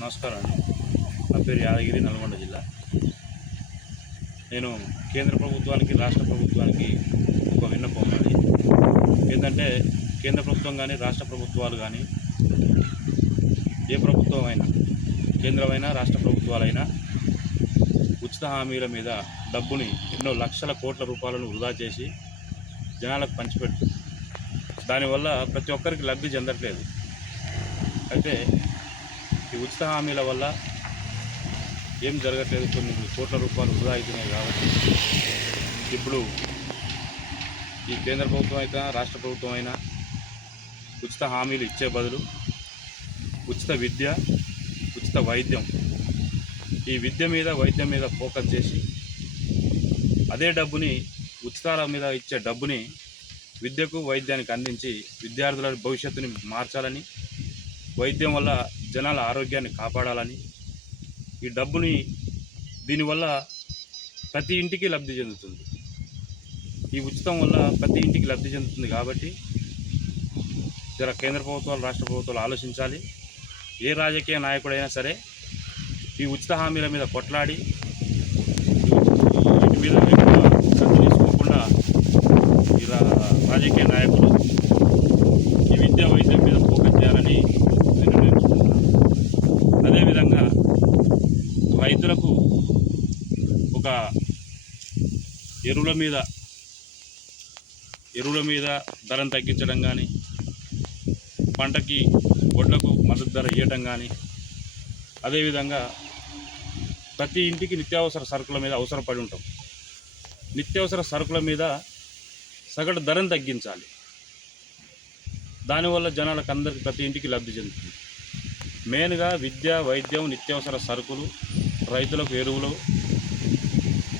నమస్కారం అండి. నా పేరు యాదగిరి, నల్గొండ జిల్లా. నేను కేంద్ర ప్రభుత్వానికి, రాష్ట్ర ప్రభుత్వానికి ఒక విన్నపం ఉన్నది. ఏంటంటే కేంద్ర ప్రభుత్వం కానీ, రాష్ట్ర ప్రభుత్వాలు కానీ, ఏ ప్రభుత్వం అయినా, కేంద్రమైనా రాష్ట్ర ప్రభుత్వాలైనా ఉచిత హామీల మీద డబ్బుని ఎన్నో లక్షల కోట్ల రూపాయలను వృధా చేసి జనాలకు పంచిపెట్టు. దానివల్ల ప్రతి ఒక్కరికి లబ్ధి చెందట్లేదు. అయితే ఈ ఉచిత హామీల వల్ల ఏం జరగట్లేదు, కొన్ని కోట్ల రూపాయలు వృధా అవుతున్నాయి. కాబట్టి ఇప్పుడు ఈ కేంద్ర ప్రభుత్వం అయినా, రాష్ట్ర ప్రభుత్వం అయినా ఉచిత హామీలు ఇచ్చే బదులు ఉచిత విద్య, ఉచిత వైద్యం, ఈ విద్య మీద, వైద్యం మీద ఫోకస్ చేసి అదే డబ్బుని, ఉచితాల మీద ఇచ్చే డబ్బుని విద్యకు, వైద్యానికి అందించి విద్యార్థుల భవిష్యత్తుని మార్చాలని, వైద్యం వల్ల జనాల ఆరోగ్యాన్ని కాపాడాలని, ఈ డబ్బుని దీనివల్ల ప్రతి ఇంటికి లబ్ధి చెందుతుంది. ఈ ఉచితం వల్ల ప్రతి ఇంటికి లబ్ధి చెందుతుంది. కాబట్టి జర కేంద్ర ప్రభుత్వాలు, రాష్ట్ర ప్రభుత్వాలు ఆలోచించాలి. ఏ రాజకీయ నాయకుడైనా సరే ఈ ఉచిత హామీల మీద కొట్లాడి వీటి మీద ఖర్చు తీసుకోకుండా ఈ రాజకీయ నాయకులు ఈ విద్యా, వైద్యం మీద ఫోకస్ చేయాలని నేను నేర్చుకుంటున్నాను. అదేవిధంగా రైతులకు ఒక ఎరువుల మీద ధరను తగ్గించడం కానీ, పంటకి వడ్లకు మద్దతు ధర ఇవ్వటం కానీ, అదేవిధంగా ప్రతి ఇంటికి నిత్యావసర సరుకుల మీద అవసరపడి ఉంటాం. నిత్యావసర సరుకుల మీద సగటు ధరను తగ్గించాలి. దానివల్ల జనాలకు అందరికీ, ప్రతి ఇంటికి లబ్ధి చెందుతుంది. మెయిన్గా విద్య, వైద్యం, నిత్యావసర సరుకులు, రైతులకు ఎరువులు,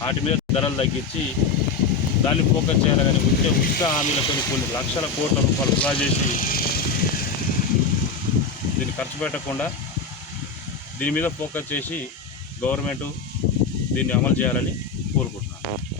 వాటి మీద ధరలు తగ్గించి దాన్ని ఫోకస్ చేయాలి. కానీ ఉచిత హామీలతో కొన్ని లక్షల కోట్ల రూపాయలు వృధా చేసి దీన్ని ఖర్చు పెట్టకుండా దీని మీద ఫోకస్ చేసి గవర్నమెంటు దీన్ని అమలు చేయాలని కోరుకుంటున్నాను.